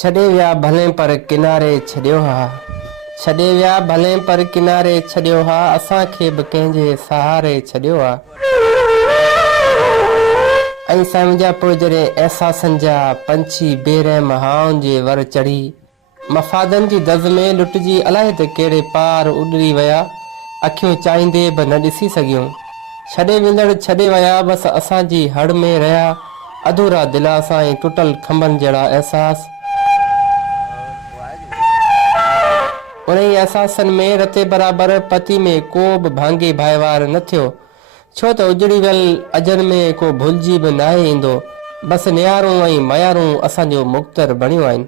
छॾे विया भले पर किनारे छॾियो हा, छॾे विया भले पर किनारे छॾियो हा, असांखे बि कंहिंजे सहारे छॾियो हा। ऐं साईं जॾहिं एहसासनि जा पंछी बेरहम हाउनि जे वर चढ़ी मफ़ादनि जी दज़ में लुटिजी अलाए त कहिड़े पार उॾरी विया, अखियूं चाहींदे बि न ॾिसी सघियूं। छॾे वेंदड़ छॾे विया, बसि असांजी हड़ में रहिया अधूरा दिलासा ऐं टुटल खंभनि जहिड़ा अहसास। उन्हनि अहसासनि में रते बराबरि पति में को बि भांगे भाईवार न थियो, छो त उजड़ी वियल अजनि में को भुलिजी बि नाहे ईंदो। बसि नियारूं ऐं मयारूं असांजो मुख़्तर बणियूं आहिनि।